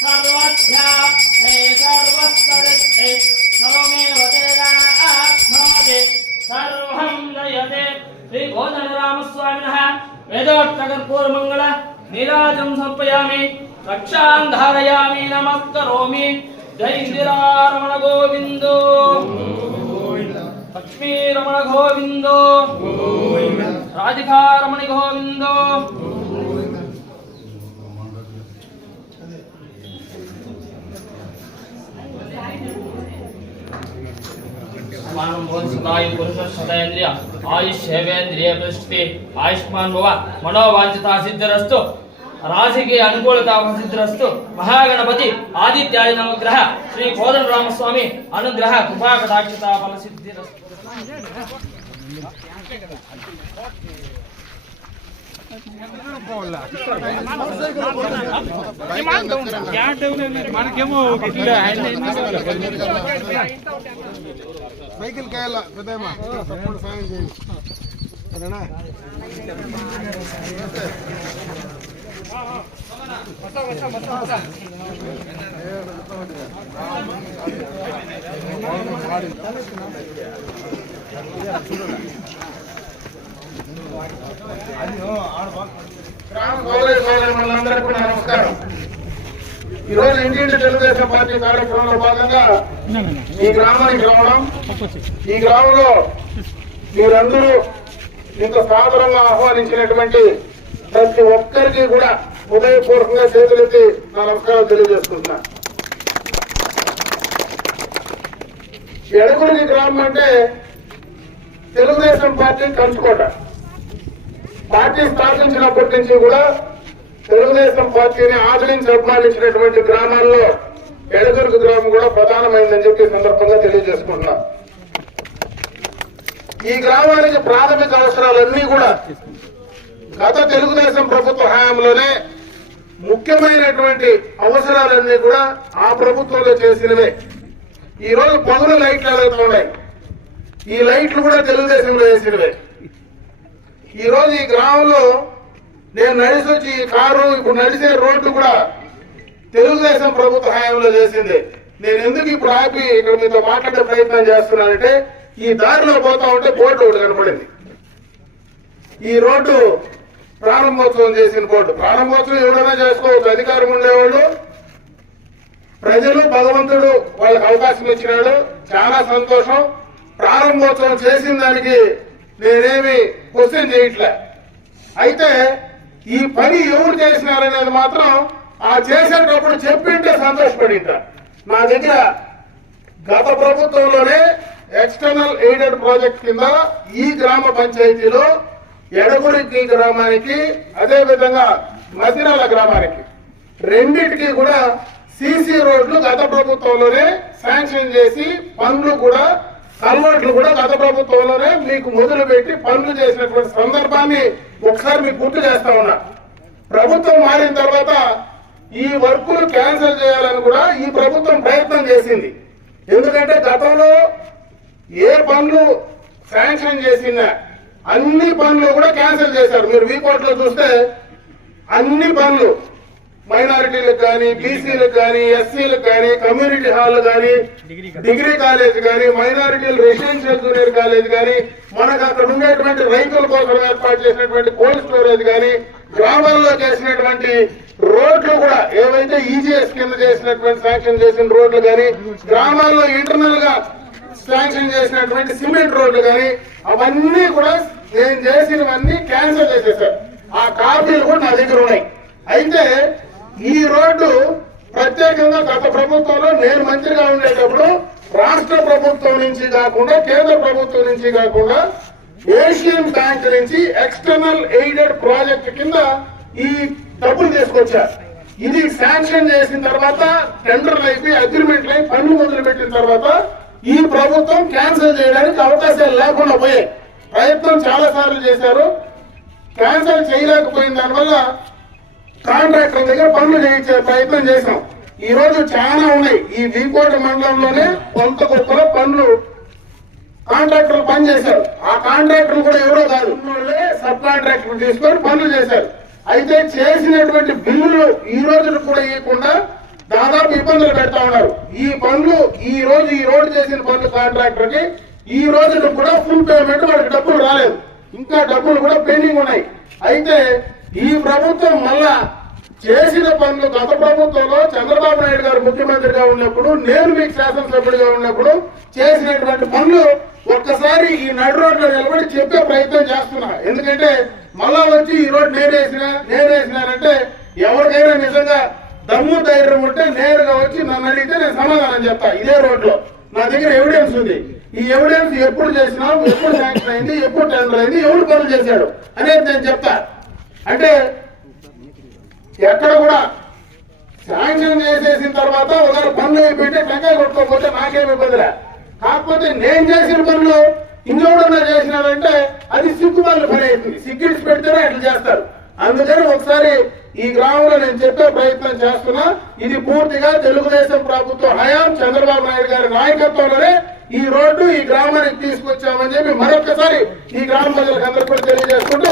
सर्वस्या हे सर्वस्तरिष्ठे सर्वमेव तेनाप्नोति सर्वं जयते श्री गोदनरामस्वामिनः वेदोक्तकर्पूरमङ्गल नीराजं समर्पयामि रक्षां धारयामि नमस्करोमि जय इन्दिरारमण गोविन्दो लक्ष्मीरमण गोविन्दो राधिकारमणि गोविन्दो ಸುಖಾಯ ಪುರುಷ ಶತೇಂದ್ರಿಯ ಆಯುಷ್ ಶೈವೇಂದ್ರಿಯ ಪ್ರತಿಷ್ಠೆ ಆಯುಷ್ಮಾನ್ ಭವ ಮನೋವಾಂಚಿತ ಸಿದ್ಧರಸ್ತು ರಾಜಕೀಯ ಅನುಕೂಲತಾ ಸಿದ್ಧರಸ್ತು ಮಹಾಗಣಪತಿ ಆದಿತ್ಯಾಯ ನವಗ್ರಹ ಶ್ರೀ ಕೋದಂಡ ರಾಮಸ್ವಾಮಿ ಅನುಗ್ರಹ ಕೃಪಾ ಕಟಾಕ್ಷತಾ ಫಲ ಸಿದ್ಧಿರಸ್ತು మనకేమో సైకిల్ కాయాల పెద్దమ్మా. తప్పుడు సాయం చేయండి సరేనా? నమస్కారం. ఈరోజు ఇండియన్ తెలుగుదేశం పార్టీ కార్యక్రమంలో భాగంగా ఈ గ్రామానికి రావడం ఈ గ్రామంలో మీరందరూ ఇంత సాదరంగా ఆహ్వానించినటువంటి ప్రతి ఒక్కరికి కూడా హృదయపూర్వకంగా చేతులెత్తి నా నమస్కారం తెలియజేస్తున్నా ఎడగుడికి గ్రామం అంటే తెలుగుదేశం పార్టీ కంచుకోట పార్టీ స్థాపించినప్పటి నుంచి కూడా తెలుగుదేశం పార్టీని ఆదరించి అభిమానించినటువంటి గ్రామాల్లో ఎడదుర్గ గ్రామం కూడా ప్రధానమైందని చెప్పి సందర్భంగా తెలియజేసుకుంటున్నా. ఈ గ్రామానికి ప్రాథమిక అవసరాలన్నీ కూడా గత తెలుగుదేశం ప్రభుత్వ హయాంలోనే ముఖ్యమైనటువంటి అవసరాలన్నీ కూడా ఆ ప్రభుత్వంలో చేసినవే. ఈ రోజు పగులు లైట్లు ఉన్నాయి. ఈ లైట్లు కూడా తెలుగుదేశంలో వేసినవే. ఈ రోజు ఈ గ్రామంలో నేను నడిచి వచ్చి ఈ కారు ఇప్పుడు నడిచే రోడ్డు కూడా తెలుగుదేశం ప్రభుత్వ హయాంలో చేసింది. నేను ఎందుకు ఇప్పుడు ఆపి ఇక్కడ మీతో మాట్లాడే ప్రయత్నం చేస్తున్నానంటే ఈ దారిలో పోతా ఉంటే బోర్డు ఒకటి కనపడింది. ఈ రోడ్డు ప్రారంభోత్సవం చేసిన బోర్డు. ప్రారంభోత్సవం ఎవరైనా చేసుకోవచ్చు అధికారం ఉండేవాళ్ళు. ప్రజలు భగవంతుడు వాళ్ళకి అవకాశం ఇచ్చినాడు. చాలా సంతోషం. ప్రారంభోత్సవం చేసిన దానికి నేనేమి క్వశ్చన్ చేయట్లే. అయితే ఈ పని ఎవరు చేసినారనేది మాత్రం ఆ చేసేటప్పుడు చెప్పింటే సంతోషపడింట నా దగ్గర గత ప్రభుత్వంలోనే ఎక్స్టర్నల్ ఎయిడెడ్ ప్రాజెక్ట్ కింద ఈ గ్రామ పంచాయతీలో ఎడగుడి గ్రామానికి అదేవిధంగా మదిరాల గ్రామానికి రెండింటికి కూడా సీసీ రోడ్లు గత ప్రభుత్వంలోనే శాంక్షన్ చేసి పనులు కూడా కల్వర్ట్లు కూడా గత ప్రభుత్వంలోనే మీకు మొదలు పెట్టి పనులు చేసినటువంటి సందర్భాన్ని ఒకసారి మీకు గుర్తు చేస్తా ఉన్నా. ప్రభుత్వం మారిన తర్వాత ఈ వర్కులు క్యాన్సిల్ చేయాలని కూడా ఈ ప్రభుత్వం ప్రయత్నం చేసింది. ఎందుకంటే గతంలో ఏ పనులు శాంక్షన్ చేసిందా అన్ని పనులు కూడా క్యాన్సిల్ చేశారు. మీరు వీకోట్లో చూస్తే అన్ని పనులు మైనారిటీలకు కానీ బీసీలకు కానీ ఎస్సీలకు కానీ కమ్యూనిటీ హాల్ కానీ డిగ్రీ కాలేజ్. కానీ మైనారిటీలు రెసిడెన్షియల్ జూనియర్ కాలేజ్ కానీ మనకు అక్కడ ఉండేటువంటి రైతుల కోసం ఏర్పాటు చేసినటువంటి కోల్డ్ స్టోరేజ్ కానీ గ్రామాల్లో చేసినటువంటి రోడ్లు కూడా ఏవైతే ఈజీఎస్ కింద చేసినటువంటి శాంక్షన్ చేసిన రోడ్లు కానీ గ్రామాల్లో ఇంటర్నల్గా శాంక్షన్ చేసినటువంటి సిమెంట్ రోడ్లు కానీ అవన్నీ కూడా నేను చేసినవన్నీ క్యాన్సిల్ చేసేసారు ఆ కాపీలు కూడా నా దగ్గర ఉన్నాయి. అయితే ఈ రోడ్డు ప్రత్యేకంగా గత ప్రభుత్వంలో నేను మంత్రిగా ఉండేటప్పుడు రాష్ట్ర ప్రభుత్వం నుంచి కాకుండా కేంద్ర ప్రభుత్వం నుంచి కాకుండా ఏషియన్ బ్యాంక్ నుంచి ఎక్స్టర్నల్ ఎయిడెడ్ ప్రాజెక్ట్ కింద ఈ డబ్బులు తీసుకొచ్చారు. ఇది శాంక్షన్ చేసిన తర్వాత టెండర్లు అయిపోయి అగ్రిమెంట్లు అయి పనులు మొదలు పెట్టిన తర్వాత ఈ ప్రభుత్వం క్యాన్సిల్ చేయడానికి అవకాశాలు లేకుండా పోయాయి. ప్రయత్నం చాలా సార్లు చేశారు. క్యాన్సిల్ చేయలేకపోయిన దానివల్ల కాంట్రాక్టర్ దగ్గర పనులు చేయించే ప్రయత్నం చేశాం ఈ రోజు చాలా ఉన్నాయి. ఈ వీకోట మండలంలోనే కొంత గొప్పలో పనులు కాంట్రాక్టర్లు పని చేశారు. ఆ కాంట్రాక్టర్లు కూడా ఎవరో కాదు. సబ్ కాంట్రాక్టర్ తీసుకొని పనులు చేశారు. అయితే చేసినటువంటి బిల్లులు ఈ రోజు కూడా ఇవ్వకుండా దాదాపు ఇబ్బందులు పెడతా ఉన్నారు. ఈ పనులు ఈ రోజు ఈ రోడ్డు చేసిన పనులు కాంట్రాక్టర్కి ఈ రోజు కూడా ఫుల్ పేమెంట్ వాళ్ళకి డబ్బులు రాలేదు. ఇంకా డబ్బులు కూడా పెండింగ్ ఉన్నాయి. అయితే ఈ ప్రభుత్వం మళ్ళా చేసిన పనులు గత ప్రభుత్వంలో చంద్రబాబు నాయుడు గారు ముఖ్యమంత్రిగా ఉన్నప్పుడు నేను మీకు శాసనసభ్యుడిగా ఉన్నప్పుడు చేసినటువంటి పనులు ఒక్కసారి ఈ నడు రోడ్లో నిలబడి చెప్పే ప్రయత్నం చేస్తున్నా. ఎందుకంటే మళ్ళా వచ్చి ఈ రోడ్ నేనేసిన నేనేసినానంటే ఎవరికైనా నిజంగా దమ్ము ధైర్యం ఉంటే నేరుగా వచ్చి నన్ను అడిగితే నేను సమాధానం చెప్తా. ఇదే రోడ్లో నా దగ్గర ఎవిడెన్స్ ఉంది. ఈ ఎవిడెన్స్ ఎప్పుడు చేసినా ఎప్పుడు శాంక్షన్ అయింది ఎప్పుడు టెండర్ అయింది ఎవరు పనులు చేశాడు అనేది నేను చెప్తా. అంటే ఎక్కడ కూడా శాంక్షన్ చేసేసిన తర్వాత ఒకరు పనులు పెట్టి టెంకాయ కొట్టుకోకపోతే నాకేమి ఇబ్బందిలే. కాకపోతే నేను చేసిన పనులు ఇంకెవడన్నా చేసినాడంటే అది సిగ్గు పనులు పని అవుతుంది. సిగ్గిడిచి పెడితేనే అట్లా చేస్తారు. అందుకని ఒకసారి ఈ గ్రామంలో నేను చెప్పే ప్రయత్నం చేస్తున్నా. ఇది పూర్తిగా తెలుగుదేశం ప్రభుత్వం హయాం. చంద్రబాబు నాయుడు గారి నాయకత్వంలోనే ఈ రోడ్డు ఈ గ్రామానికి తీసుకొచ్చామని చెప్పి మరొకసారి ఈ గ్రామ ప్రజలకు అందరూ కూడా తెలియజేసుకుంటూ